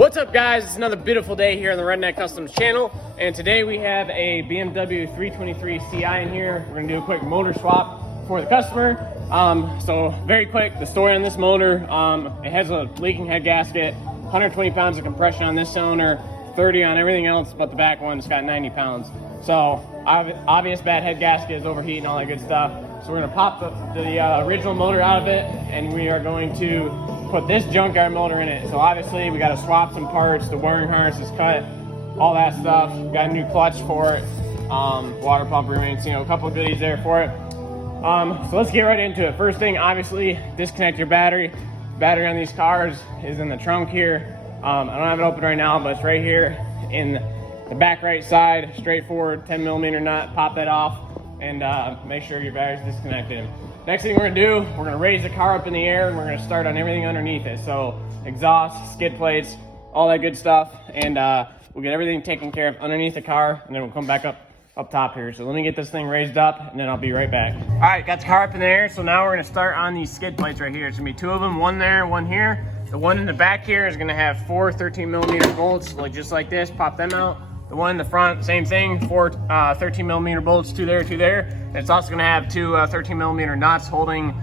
What's up, guys? It's another beautiful day here on the Redneck Customs channel, and today we have a BMW 323 Ci in here. We're gonna do a quick motor swap for the customer. So very quick, the story on this motor, it has a leaking head gasket, 120 pounds of compression on this cylinder, 30 on everything else, but the back one's got 90 pounds. So obvious bad head gasket is overheating, all that good stuff. So we're gonna pop the original motor out of it, and we are going to put this junkyard motor in it. So obviously we got to swap some parts, the wiring harness is cut, all that stuff. Got a new clutch for it, water pump remains, a couple of goodies there for it. So let's get right into it. First thing, obviously, disconnect your battery. Battery on these cars is in the trunk here. I don't have it open right now, but it's right here in the back right side, straightforward 10mm nut. Pop that off and make sure your battery's disconnected. Next thing we're gonna do, we're gonna raise the car up in the air, and we're gonna start on everything underneath it. So exhaust, skid plates, all that good stuff, and we'll get everything taken care of underneath the car, and then we'll come back up top here. So let me get this thing raised up, and then I'll be right back. All right, got the car up in the air, so now we're gonna start on these skid plates right here. It's gonna be two of them, one there, one here. The one in the back here is gonna have four 13mm bolts, just like this. Pop them out. The one in the front, same thing, four 13mm bolts, two there, two there. And it's also gonna have two 13mm nuts holding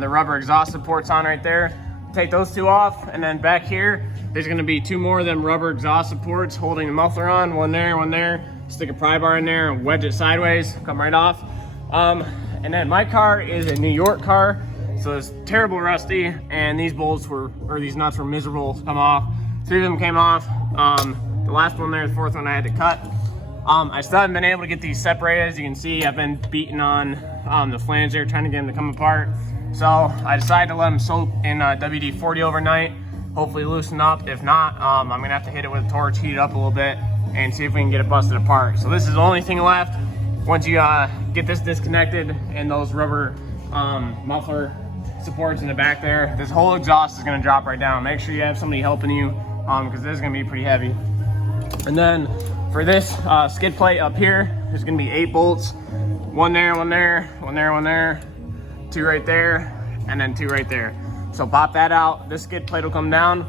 the rubber exhaust supports on right there. Take those two off, and then back here, there's gonna be two more of them rubber exhaust supports holding the muffler on, one there, one there. Stick a pry bar in there and wedge it sideways, come right off. And then my car is a New York car, so it's terrible rusty, and these bolts these nuts were miserable to come off. Three of them came off. The last one there, the fourth one I had to cut. I still haven't been able to get these separated. As you can see, I've been beating on the flange there, trying to get them to come apart. So I decided to let them soak in WD-40 overnight, hopefully loosen up. If not, I'm gonna have to hit it with a torch, heat it up a little bit, and see if we can get it busted apart. So this is the only thing left. Once you get this disconnected and those rubber muffler supports in the back there, this whole exhaust is gonna drop right down. Make sure you have somebody helping you, because this is gonna be pretty heavy. And then for this skid plate up here, there's gonna be 8 bolts. One there, one there, one there, one there, two right there, and then two right there. So pop that out, this skid plate will come down,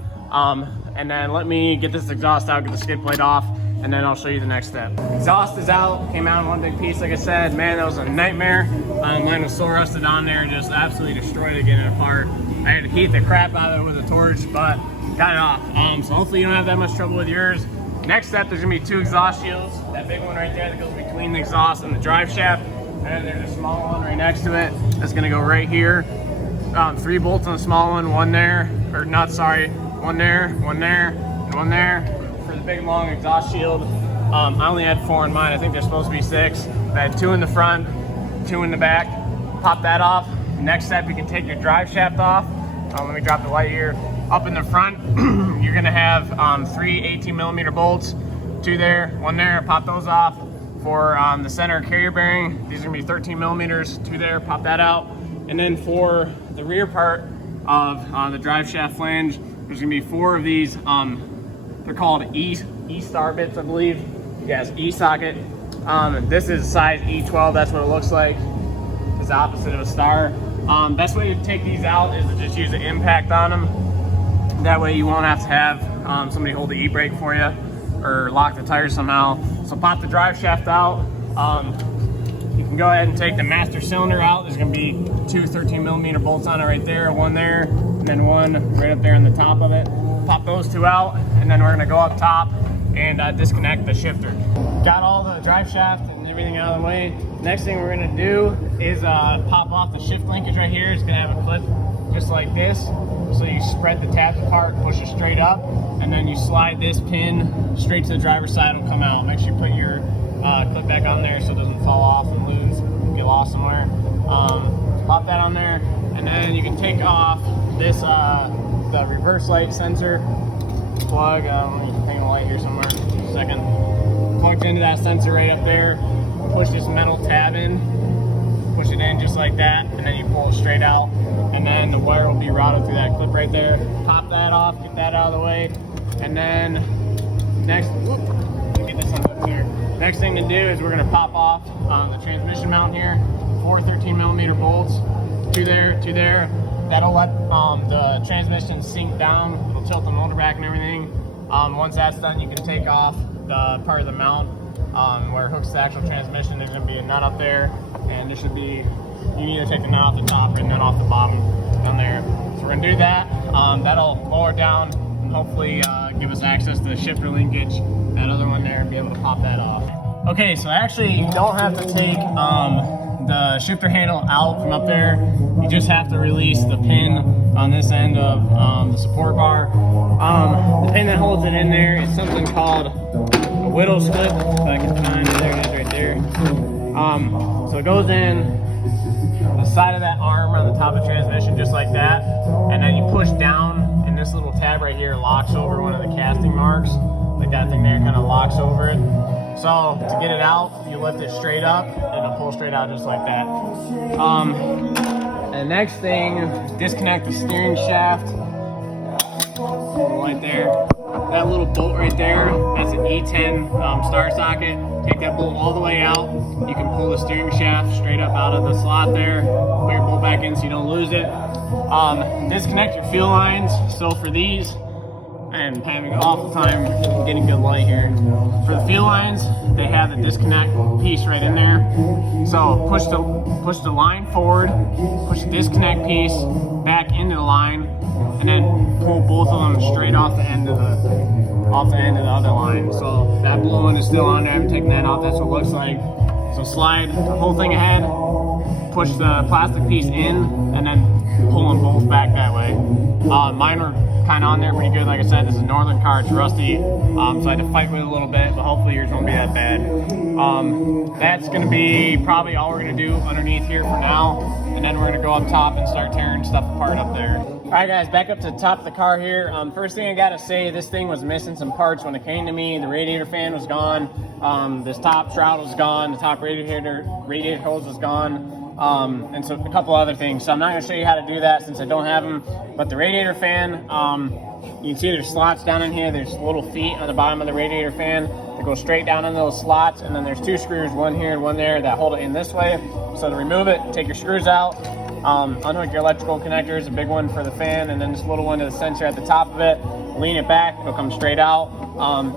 and then let me get this exhaust out, get the skid plate off, and then I'll show you the next step. Exhaust is out, came out in one big piece, like I said. Man, that was a nightmare. Mine was so rusted on there, just absolutely destroyed it getting it apart. I had to heat the crap out of it with a torch, but got it off. So hopefully you don't have that much trouble with yours. Next step, there's gonna be 2 exhaust shields. That big one right there that goes between the exhaust and the drive shaft. And there's a small one right next to it that's gonna go right here. 3 bolts on the small one, one there, or not, sorry, one there, one there, and one there. For the big long exhaust shield, I only had 4 in mine. I think there's supposed to be 6. I had 2 in the front, 2 in the back. Pop that off. Next step, you can take your drive shaft off. Let me drop the light here. Up in the front, you're gonna have 3 18mm bolts, 2 there, 1 there. Pop those off. For the center carrier bearing, these are gonna be 13mm, 2 there. Pop that out. And then for the rear part of the drive shaft flange, there's gonna be 4 of these. They're called E-star bits, I believe. Yes, E-socket. This is size E12. That's what it looks like. It's the opposite of a star. Best way to take these out is to just use an impact on them. That way you won't have to have somebody hold the e-brake for you or lock the tires somehow. So pop the drive shaft out. You can go ahead and take the master cylinder out. There's gonna be 2 13mm bolts on it right there, 1 there, and then 1 right up there on the top of it. Pop those 2 out, and then we're gonna go up top and disconnect the shifter. Got all the drive shaft and everything out of the way. Next thing we're gonna do is pop off the shift linkage right here. It's gonna have a clip just like this. So you spread the tabs apart, push it straight up, and then you slide this pin straight to the driver's side, it'll come out. Make sure you put your clip back on there so it doesn't fall off and lose, get lost somewhere. Pop that on there, and then you can take off this the reverse light sensor plug. Let me hang a light here somewhere, just a second. Plugged into that sensor right up there. Push this metal tab in, push it in just like that, and then you pull it straight out, and then the wire will be routed through that clip right there. Pop that off, get that out of the way, and then next, get this up here. Next thing to do is we're gonna pop off the transmission mount here. 4 13mm bolts, 2 there, 2 there. That'll let the transmission sink down. It'll tilt the motor back and everything. Once that's done, you can take off the part of the mount where it hooks the actual transmission. There's going to be a nut up there, and there should be, you need to take the nut off the top and then off the bottom down there. So we're going to do that. That'll lower down and hopefully give us access to the shifter linkage, that other one there, and be able to pop that off. Okay, so actually you don't have to take the shifter handle out from up there. You just have to release the pin on this end of the support bar. The pin that holds it in there is something called a widow's clip. If I can find it, there it is right there. So it goes in the side of that arm on the top of the transmission, just like that, and then you push down, and this little tab right here locks over one of the casting marks. Like that thing there kind of locks over it. So to get it out, you lift it straight up, and it'll pull straight out just like that. And next thing, disconnect the steering shaft. Right there. That little bolt right there, that's an E10 star socket. Take that bolt all the way out. You can pull the steering shaft straight up out of the slot there. Put your bolt back in so you don't lose it. Disconnect your fuel lines. So for these, I'm having an awful time getting good light here. For the fuel lines, they have the disconnect piece right in there. So push the line forward, push the disconnect piece back into the line, and then pull both of them straight off the end of the other line. So that blue one is still on there. I'm taking that off. That's what it looks like. So slide the whole thing ahead, push the plastic piece in, and then pull them both back that way. Mine were kind of on there pretty good. Like I said, this is a Northern car, it's rusty, so I had to fight with it a little bit, but hopefully yours won't be that bad. That's going to be probably all we're going to do underneath here for now, and then we're going to go up top and start tearing stuff apart up there. Alright guys, back up to the top of the car here. First thing I gotta say, this thing was missing some parts when it came to me. The radiator fan was gone, this top shroud was gone, the top radiator hose was gone, and so a couple other things. So I'm not going to show you how to do that since I don't have them. But the radiator fan, you can see there's slots down in here. There's little feet on the bottom of the radiator fan that go straight down in those slots. And then there's two screws, one here and one there, that hold it in this way. So to remove it, take your screws out, unhook your electrical connectors, a big one for the fan, and then this little one to the sensor at the top of it. Lean it back, it'll come straight out.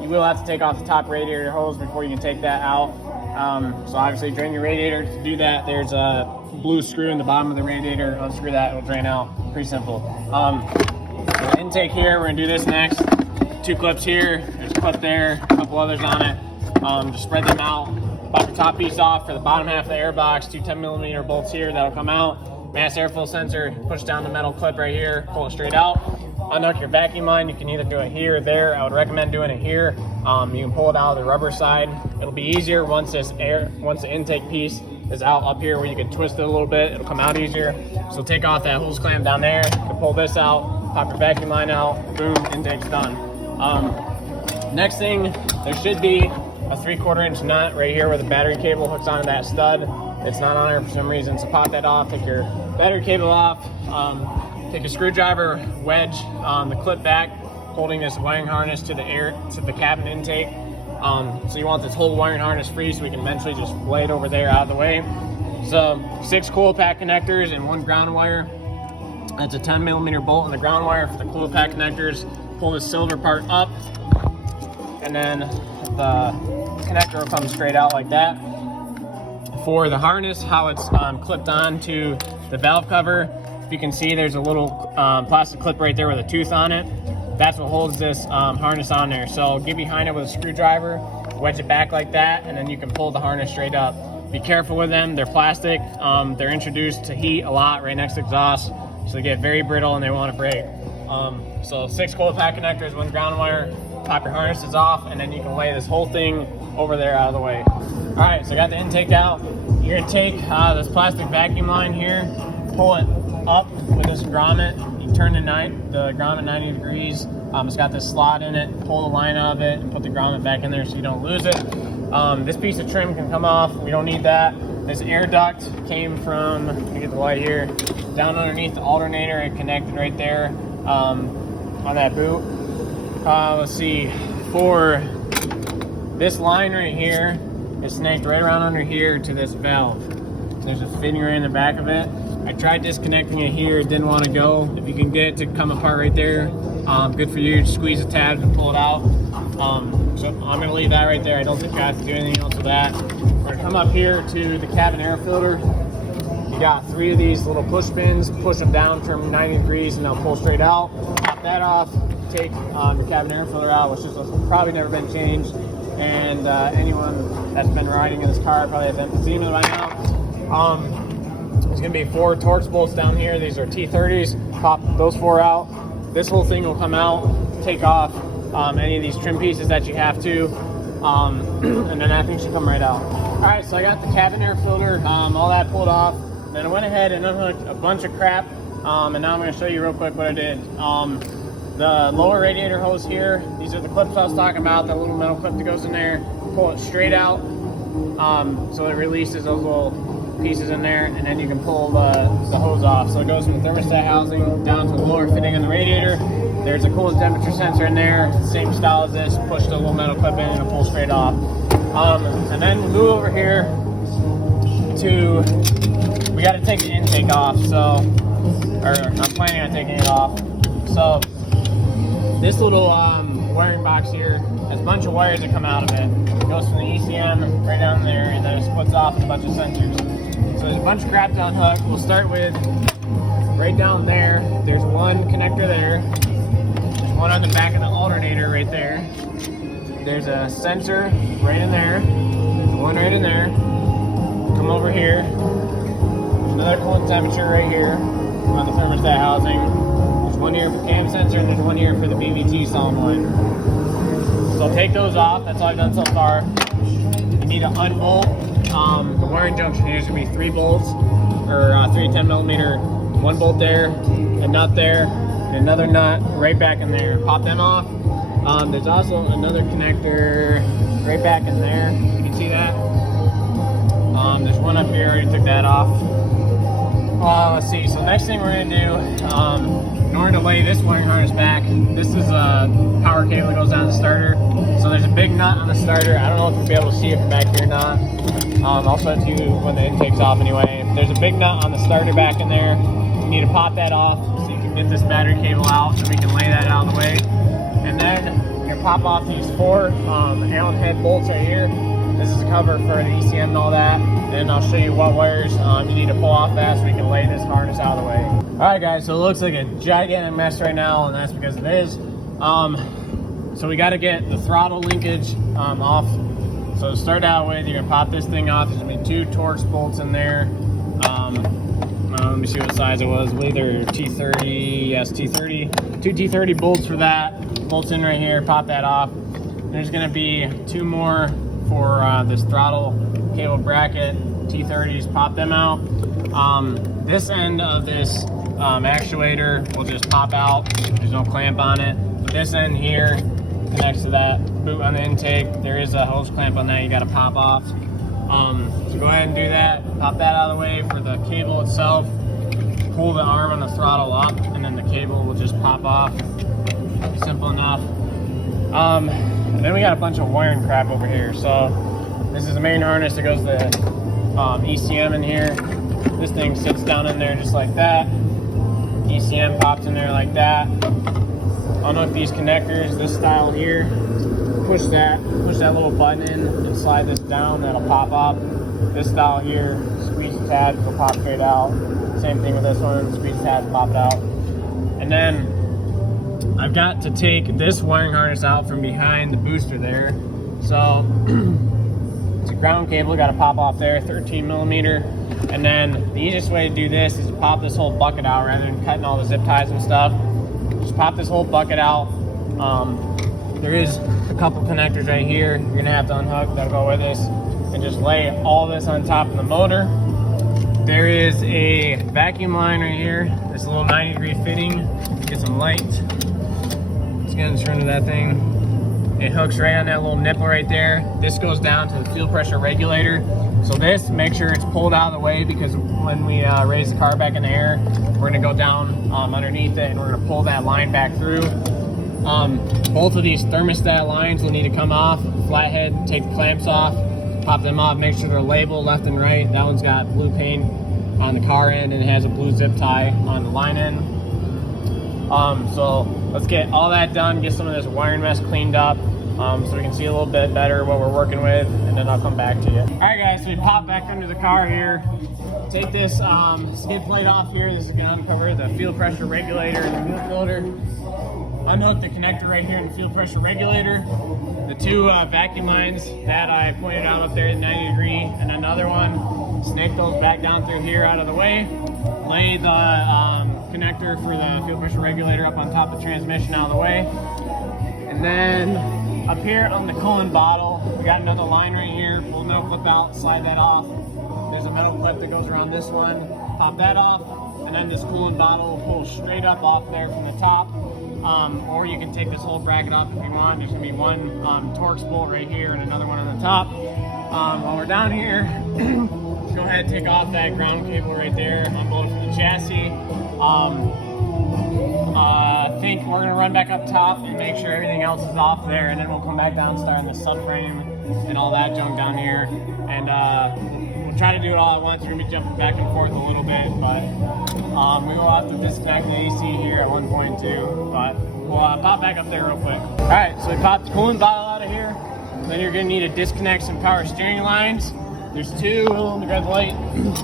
You will have to take off the top radiator hose before you can take that out. So obviously drain your radiator. To do that, there's a blue screw in the bottom of the radiator. Unscrew that, it'll drain out. Pretty simple. The intake here, we're gonna do this next. Two clips here, there's a clip there, a couple others on it. Just spread them out. Pop your top piece off for the bottom half of the air box. Two 10mm bolts here, that'll come out. Mass airflow sensor, push down the metal clip right here, pull it straight out. Unhook your vacuum line. You can either do it here or there. I would recommend doing it here. You can pull it out of the rubber side. It'll be easier once the intake piece is out up here where you can twist it a little bit. It'll come out easier. So take off that hose clamp down there. You can pull this out, pop your vacuum line out, boom, intake's done. Next thing, there should be a 3/4 inch nut right here where the battery cable hooks onto that stud. It's not on there for some reason, so pop that off, take your battery cable off, take a screwdriver, wedge the clip back, holding this wiring harness to the cabin intake. So you want this whole wiring harness free so we can eventually just lay it over there out of the way. So 6 coil pack connectors and 1 ground wire. That's a 10mm bolt in the ground wire for the coil pack connectors. Pull the silver part up, and then the connector will come straight out like that. For the harness, how it's clipped on to the valve cover, if you can see there's a little plastic clip right there with a tooth on it. That's what holds this harness on there. So get behind it with a screwdriver, wedge it back like that, and then you can pull the harness straight up. Be careful with them, they're plastic. They're introduced to heat a lot right next to exhaust, so they get very brittle and they want to break. So 6 coil pack connectors, 1 ground wire, pop your harnesses off, and then you can lay this whole thing over there out of the way. All right, so I got the intake out. You're gonna take this plastic vacuum line here, pull it up with this grommet. You turn the grommet 90 degrees. It's got this slot in it. Pull the line out of it and put the grommet back in there so you don't lose it. This piece of trim can come off. We don't need that. This air duct came from, let me get the light here, down underneath the alternator and connected right there on that boot. Let's see, for this line right here, it's snaked right around under here to this valve. There's a fitting right in the back of it. I tried disconnecting it here, it didn't want to go. If you can get it to come apart right there, Good for you. Just squeeze the tabs and pull it out. So I'm going to leave that right there. I don't think you have to do anything else with that. We're going to come up here to the cabin air filter. You got 3 of these little push pins. Push them down, turn them 90 degrees, and they'll pull straight out. Pop that off. Take your cabin air filter out, which has probably never been changed. And anyone that's been riding in this car probably has emphysema by now. There's going to be 4 Torx bolts down here. These are T30s. Pop those 4 out. This whole thing will come out. Take off any of these trim pieces that you have to. And then that thing should come right out. Alright, so I got the cabin air filter, all that pulled off. Then I went ahead and unhooked a bunch of crap. And now I'm going to show you real quick what I did. The lower radiator hose here, these are the clips I was talking about, that little metal clip that goes in there. Pull it straight out so it releases those little pieces in there, and then you can pull the hose off. So it goes from the thermostat housing down to the lower fitting in the radiator. There's a coolant temperature sensor in there, same style as this. Push the little metal clip in and it'll pull straight off. And then we move over here to, we got to take the intake off. So, or I'm planning on taking it off. So this little wiring box here has a bunch of wires that come out of it. It goes from the ECM right down there, and then it splits off with a bunch of sensors. So there's a bunch of crap to unhook. We'll start with right down there. There's one connector there. There's one on the back of the alternator right there. There's a sensor right in there. There's one right in there. Come over here. There's another coolant temperature right here on the thermostat housing. There's one here for the cam sensor, and there's one here for the BVT solenoid. So take those off. That's all I've done so far. You need to unbolt the wiring junction. Here's going to be 3 bolts, or 3 10mm, 1 bolt there, a nut there, and another nut right back in there. Pop them off. There's also another connector right back in there. You can see that. There's one up here. I already took that off. Let's see. So next thing we're going to do, in order to lay this wiring harness back, this is a power cable that goes down the starter. So there's a big nut on the starter. I don't know if you'll be able to see it from back here or not. I'll show it to you when the intake's off anyway. There's a big nut on the starter back in there. You need to pop that off so you can get this battery cable out, so we can lay that out of the way. And then you're going to pop off these 4 Allen head bolts right here. This is a cover for the ECM and all that. And I'll show you what wires you need to pull off that so we can lay this harness out of the way. Alright guys, so it looks like a gigantic mess right now, and that's because it is. So we got to get the throttle linkage off. So to start out with, you're going to pop this thing off. There's going to be 2 Torx bolts in there. Let me see what size it was. I believe they're T30, yes, T30. 2 T30 bolts for that. Bolts in right here, pop that off. There's going to be 2 more for this throttle cable bracket, T30s, pop them out. This end of this actuator will just pop out. There's no clamp on it. But this end here connects to that boot on the intake. There is a hose clamp on that you got to pop off. So go ahead and do that. Pop that out of the way. For the cable itself, pull the arm on the throttle up, and then the cable will just pop off. Simple enough. And then we got a bunch of wiring crap over here. So this is the main harness that goes to ECM in here. This thing sits down in there just like that. ECM pops in there like that. Unhook these connectors, this style here. Push that little button in and slide this down, that'll pop up. This style here, squeeze the tabs, it'll pop straight out. Same thing with this one, squeeze the tabs, pop it out. And then I've got to take this wiring harness out from behind the booster there. So it's a ground cable, got to pop off there, 13mm. And then the easiest way to do this is to pop this whole bucket out rather than cutting all the zip ties and stuff. Just pop this whole bucket out. There is a couple connectors right here you're gonna have to unhook that'll go with this, and just lay all this on top of the motor. There is a vacuum line right here, this little 90-degree fitting. Get some light. Let's get in front of that thing. It hooks right on that little nipple right there. This goes down to the fuel pressure regulator. So this, make sure it's pulled out of the way, because when we raise the car back in the air, we're gonna go down underneath it, and we're gonna pull that line back through. Both of these thermostat lines will need to come off. Flathead, take the clamps off, pop them off, make sure they're labeled left and right. That one's got blue paint on the car end, and it has a blue zip tie on the line end. So let's get all that done, get some of this wiring mess cleaned up, so we can see a little bit better what we're working with, and then I'll come back to you. All right guys, so we pop back under the car here, take this skid plate off here. This is gonna uncover the fuel pressure regulator in the fuel filter. Unhook the connector right here in the fuel pressure regulator. The two vacuum lines that I pointed out up there at 90 degree, and another one, snake those back down through here out of the way. Lay the connector for the fuel pressure regulator up on top of the transmission out of the way. And then up here on the coolant bottle, we got another line right here. Pull the metal clip out, slide that off. There's a metal clip that goes around this one. Pop that off, and then this coolant bottle will pull straight up off there from the top. Or you can take this whole bracket off if you want. There's gonna be one Torx bolt right here and another one on the top. While we're down here, go ahead and take off that ground cable right there, unbolt it from the chassis. I think we're gonna run back up top and make sure everything else is off there, and then we'll come back down and start on the subframe and all that junk down here. And we'll try to do it all at once. We're gonna be jumping back and forth a little bit, but we will have to disconnect the AC here at one point too. But we'll pop back up there real quick. All right, so we popped the coolant bottle out of here. Then you're gonna need to disconnect some power steering lines. There's two, let me grab the light.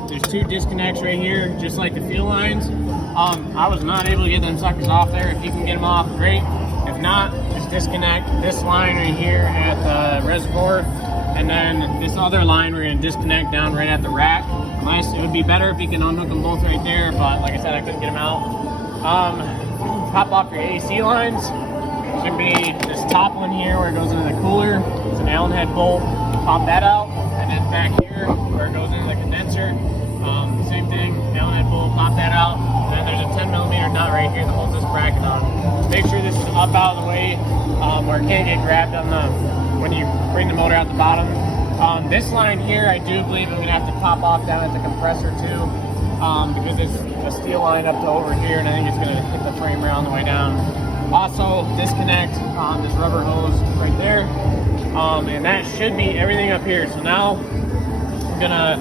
There's two disconnects right here, just like the fuel lines. I was not able to get them suckers off there. If you can get them off, great. If not, just disconnect this line right here at the reservoir, and then this other line we're gonna disconnect down right at the rack. Unless it would be better if you can unhook them both right there, but like I said, I couldn't get them out. Pop off your AC lines. There's gonna be this top one here where it goes into the cooler. It's an Allen head bolt. Pop that out, and then back here where it goes into the condenser, same thing. Allen head bolt. Pop that out. And then there's a 10mm nut right here that holds this bracket on. Make sure this is up out of the way, where it can't get grabbed on when you bring the motor out the bottom. This line here, I do believe I'm gonna have to pop off down at the compressor too, because it's a steel line up to over here, and I think it's gonna hit the frame rail on the way down. Also, disconnect this rubber hose right there, and that should be everything up here. So now I'm gonna,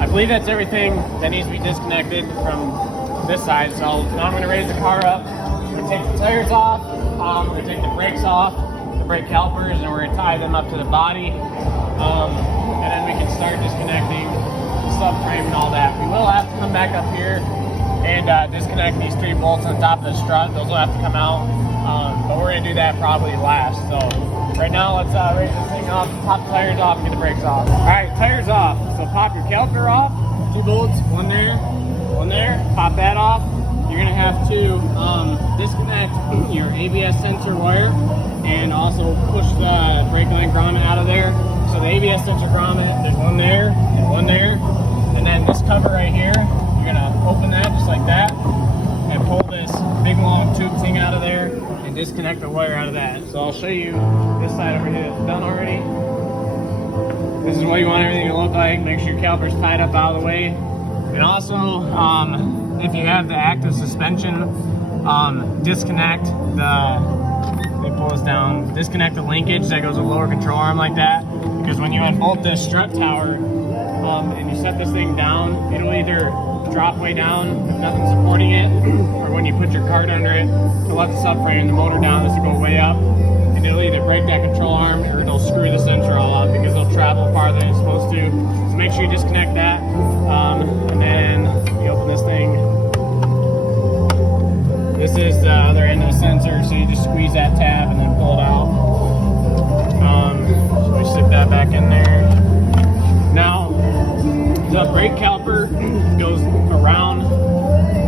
I believe that's everything that needs to be disconnected from this side. So now I'm gonna raise the car up. I'm gonna take the tires off. We're gonna take the brakes off, the brake calipers, and we're gonna tie them up to the body. And then we can start disconnecting the subframe and all that. We will have to come back up here and disconnect these three bolts on the top of the strut. Those will have to come out, but we're gonna do that probably last. So right now, let's raise this thing up, pop the tires off, and get the brakes off. All right, tires off. So pop your caliper off, two bolts, one there, pop that off. You're gonna have to disconnect your ABS sensor wire and also push the brake line grommet out of there. So the ABS sensor grommet, there's one there and one there. And then this cover right here, you're gonna open that just like that and pull this big long tube thing out of there and disconnect the wire out of that. So I'll show you this side over here that's done already. This is what you want everything to look like. Make sure your caliper's tied up out of the way. And also, if you have the active suspension, disconnect the, let me pull this down, disconnect the linkage that goes with the lower control arm like that. Because when you unbolt this strut tower and you set this thing down, it'll either drop way down with nothing supporting it, or when you put your cart under it, it'll let the subframe and the motor down, this will go way up, and it'll either break that control arm or it'll screw the sensor all up because it'll travel farther than it's supposed to. So make sure you disconnect that, and then you open this thing. This is the other end of the sensor, so you just squeeze that tab and then pull it out. So we stick that back in there. Now, the brake caliper goes around,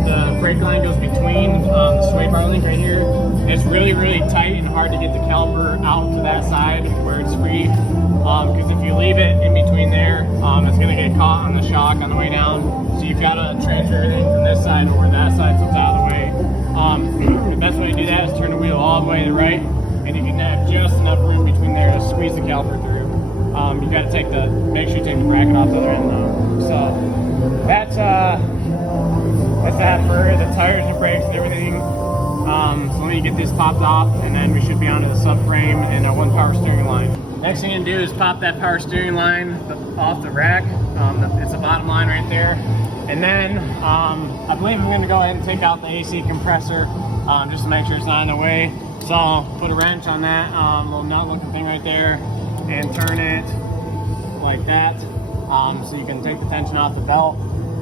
the brake line goes between the sway bar link right here. It's really, really tight and hard to get the caliper out to that side where it's free. Because if you leave it in between there, it's going to get caught on the shock on the way down. So you've got to transfer everything from this side over to that side so it's out of the way. The best way to do that is turn the wheel all the way to the right, and you can have just enough room between there to squeeze the caliper through. You got to make sure you take the bracket off the other end though. So that's that for the tires and brakes and everything. So let me get this popped off, and then we should be onto the subframe and one power steering line. Next thing you do is pop that power steering line off the rack. It's the bottom line right there. And then I believe I'm going to go ahead and take out the AC compressor just to make sure it's not in the way. So I'll put a wrench on that little nut looking thing right there and turn it like that, so you can take the tension off the belt,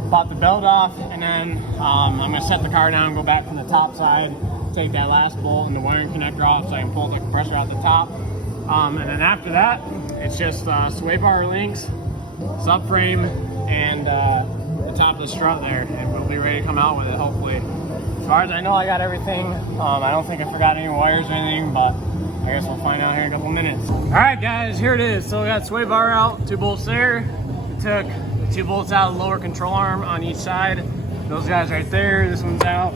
pop the belt off, and then I'm going to set the car down, go back from the top side, take that last bolt and the wiring connector off so I can pull the compressor out the top. And then after that, it's just sway bar links, subframe, and the top of the strut there, and we'll be ready to come out with it, hopefully. As far as I know, I got everything. I don't think I forgot any wires or anything, but I guess we'll find out here in a couple minutes. All right, guys, here it is. So we got sway bar out, 2 bolts there. We took the 2 bolts out of the lower control arm on each side. Those guys right there, this one's out.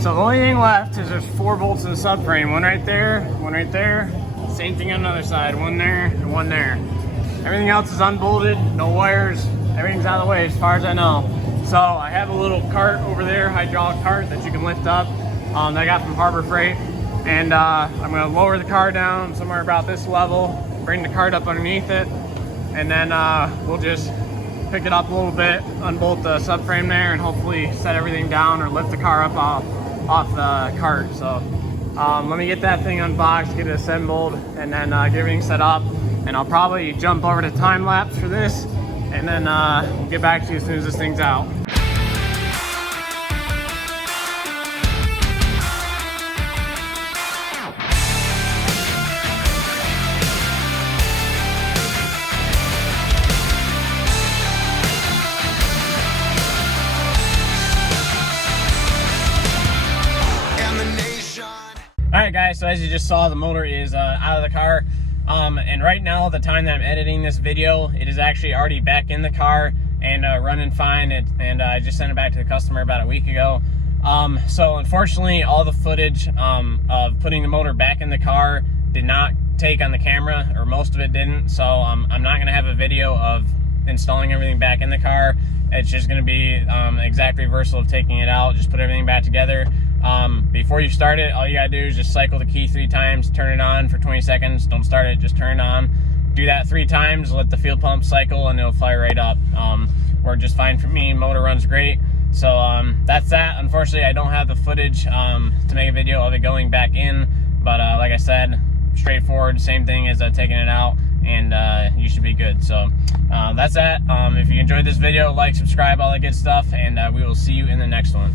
So the only thing left is there's 4 bolts in the subframe. One right there, one right there. Same thing on the other side, one there and one there. Everything else is unbolted, no wires. Everything's out of the way as far as I know. So I have a little cart over there, hydraulic cart that you can lift up that I got from Harbor Freight. And I'm gonna lower the car down somewhere about this level, bring the cart up underneath it, and then we'll just pick it up a little bit, unbolt the subframe there, and hopefully set everything down or lift the car up off the cart. So let me get that thing unboxed, get it assembled, and then get everything set up. And I'll probably jump over to time lapse for this, and then we'll get back to you as soon as this thing's out. Alright guys, so as you just saw, the motor is out of the car, and right now, the time that I'm editing this video, it is actually already back in the car and running fine, and I just sent it back to the customer about a week ago. So unfortunately, all the footage of putting the motor back in the car did not take on the camera, or most of it didn't, so I'm not going to have a video of installing everything back in the car. It's just going to be exact reversal of taking it out, just put everything back together. Before you start it, all you gotta do is just cycle the key 3 times, turn it on for 20 seconds, don't start it, just turn it on. Do that 3 times, let the fuel pump cycle, and it'll fire right up. Worked just fine for me, motor runs great. So that's that. Unfortunately, I don't have the footage to make a video of it going back in, but like I said, straightforward, same thing as taking it out, and you should be good. So that's that. If you enjoyed this video, like, subscribe, all that good stuff, and we will see you in the next one.